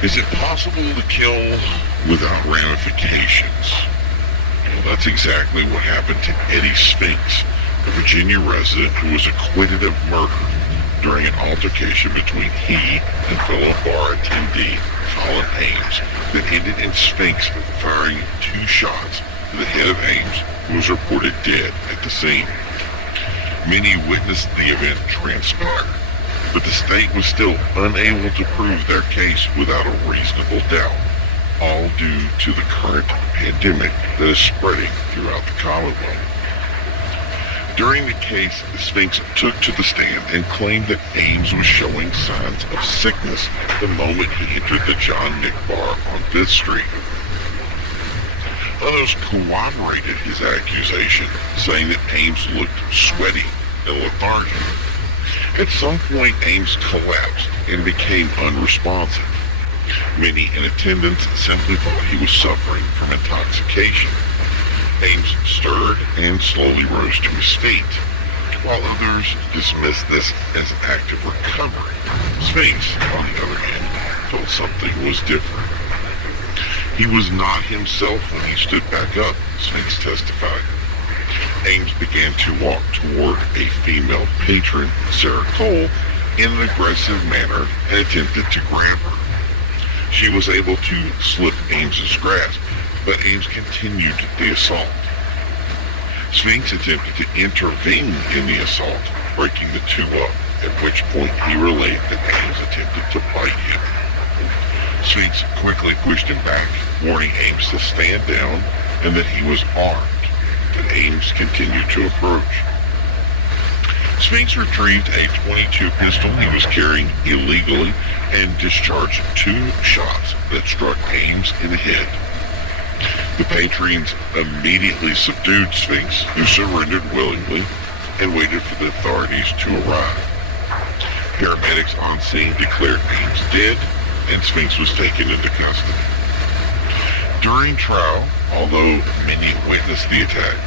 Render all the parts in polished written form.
Is it possible to kill without ramifications? Well, that's exactly what happened to Eddie Spinks, a Virginia resident who was acquitted of murder during an altercation between he and fellow bar attendee Colin Ames that ended in Spinks firing 2 shots to the head of Ames, who was reported dead at the scene. Many witnessed the event transpire, but the state was still unable to prove their case without a reasonable doubt, all due to the current pandemic that is spreading throughout the Commonwealth. During the case, Spinks took to the stand and claimed that Ames was showing signs of sickness the moment he entered the John Nick bar on 5th Street. Others corroborated his accusation, saying that Ames looked sweaty and lethargic. At some point, Ames collapsed and became unresponsive. Many in attendance simply thought he was suffering from intoxication. Ames stirred and slowly rose to his feet, while others dismissed this as active recovery. Spinks, on the other hand, felt something was different. He was not himself when he stood back up, Spinks testified. Ames began to walk toward a female patron, Sarah Cole, in an aggressive manner and attempted to grab her. She was able to slip Ames's grasp, but Ames continued the assault. Spinks attempted to intervene in the assault, breaking the two up, at which point he relayed that Ames attempted to bite him. Spinks quickly pushed him back, warning Ames to stand down and that he was armed, but Ames continued to approach. Spinks retrieved a .22 pistol he was carrying illegally and discharged 2 shots that struck Ames in the head. The patrons immediately subdued Spinks, who surrendered willingly and waited for the authorities to arrive. Paramedics on scene declared Ames dead, and Spinks was taken into custody. During trial, although many witnessed the attack,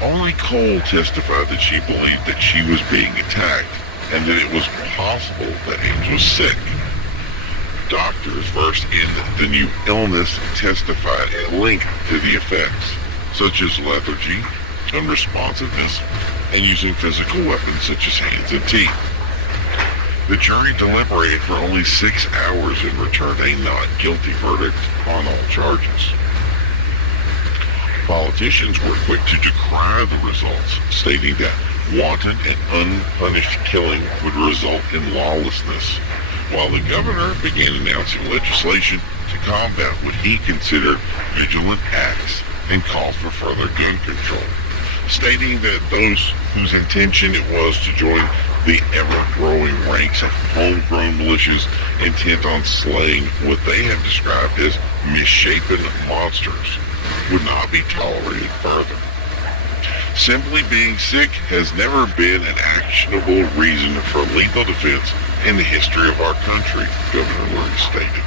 only Cole testified that she believed that she was being attacked and that it was possible that Ames was sick. Doctors versed in the new illness testified at length to the effects, such as lethargy, unresponsiveness, and using physical weapons such as hands and teeth. The jury deliberated for only 6 hours and returned a not guilty verdict on all charges. Politicians were quick to decry the results, stating that wanton and unpunished killing would result in lawlessness, while the governor began announcing legislation to combat what he considered vigilant acts and called for further gun control, stating that those whose intention it was to join the ever-growing ranks of homegrown militias intent on slaying what they have described as misshapen monsters would not be tolerated further. Simply being sick has never been an actionable reason for lethal defense in the history of our country, Governor Lurie stated.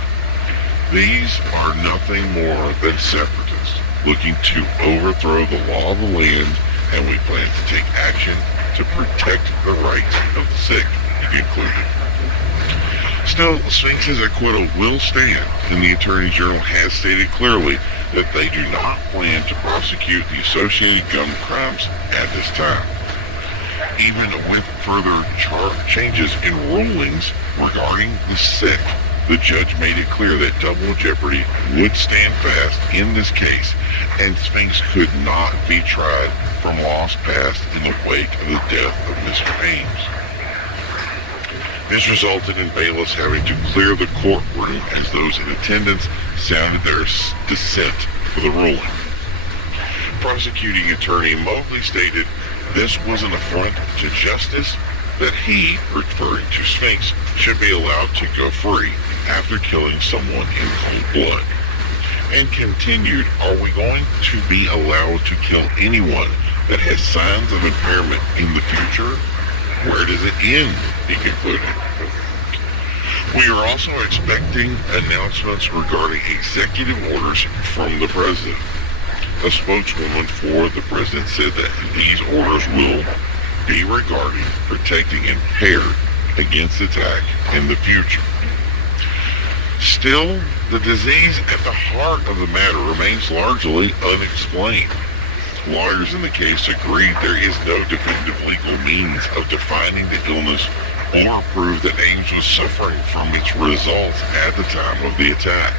These are nothing more than separatists looking to overthrow the law of the land, and we plan to take action to protect the rights of the sick, he concluded. Still, Spinks' acquittal will stand, and the Attorney General has stated clearly that they do not plan to prosecute the associated gun crimes at this time. Even with further changes in rulings regarding the sick, the judge made it clear that double jeopardy would stand fast in this case, and Spinks could not be tried from loss past in the wake of the death of Mr. Ames. This resulted in bailiffs having to clear the courtroom as those in attendance sounded their dissent for the ruling. Prosecuting attorney Mobley stated this was an affront to justice, that he, referring to Spinks, should be allowed to go free after killing someone in cold blood. And continued, are we going to be allowed to kill anyone that has signs of impairment in the future? Where does it end? He concluded. We are also expecting announcements regarding executive orders from the president. A spokeswoman for the president said that these orders will be regarding protecting impaired against attack in the future. Still, the disease at the heart of the matter remains largely unexplained. Lawyers in the case agreed there is no definitive legal means of defining the illness or prove that Ames was suffering from its results at the time of the attack.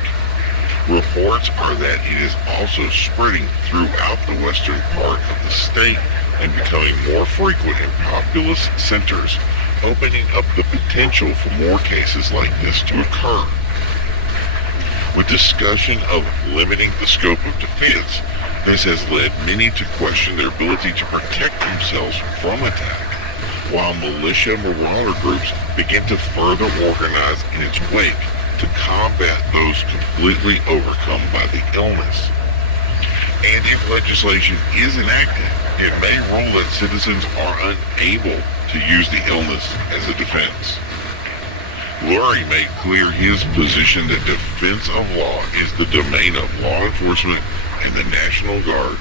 Reports are that it is also spreading throughout the western part of the state and becoming more frequent in populous centers, opening up the potential for more cases like this to occur. With discussion of limiting the scope of defense, this has led many to question their ability to protect themselves from attack, while militia marauder groups begin to further organize in its wake to combat those completely overcome by the illness. And if legislation is enacted, it may rule that citizens are unable to use the illness as a defense. Lurie made clear his position that defense of law is the domain of law enforcement and the National Guard,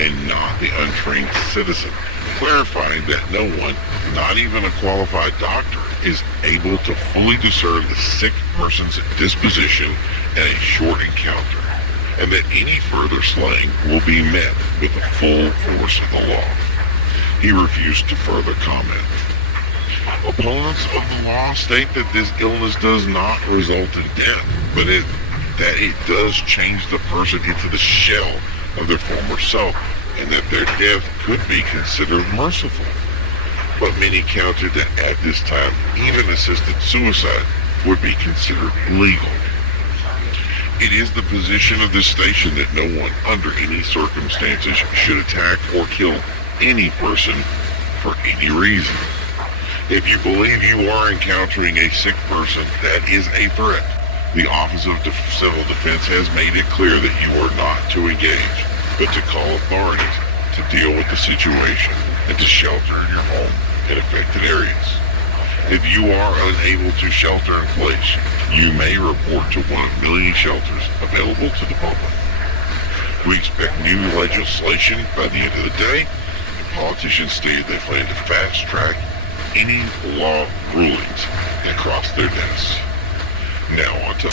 and not the untrained citizen, clarifying that no one, not even a qualified doctor, is able to fully discern the sick person's disposition in a short encounter, and that any further slaying will be met with the full force of the law. He refused to further comment. Opponents of the law state that this illness does not result in death, but that it does change the person into the shell of their former self, and that their death could be considered merciful. But many countered that at this time, even assisted suicide would be considered illegal. It is the position of this station that no one, under any circumstances, should attack or kill any person for any reason. If you believe you are encountering a sick person that is a threat, the Office of Civil Defense has made it clear that you are not to engage, but to call authorities to deal with the situation and to shelter in your home in affected areas. If you are unable to shelter in place, you may report to one of many shelters available to the public. We expect new legislation by the end of the day, and politicians stated they plan to fast-track any law rulings that cross their desks. Now on to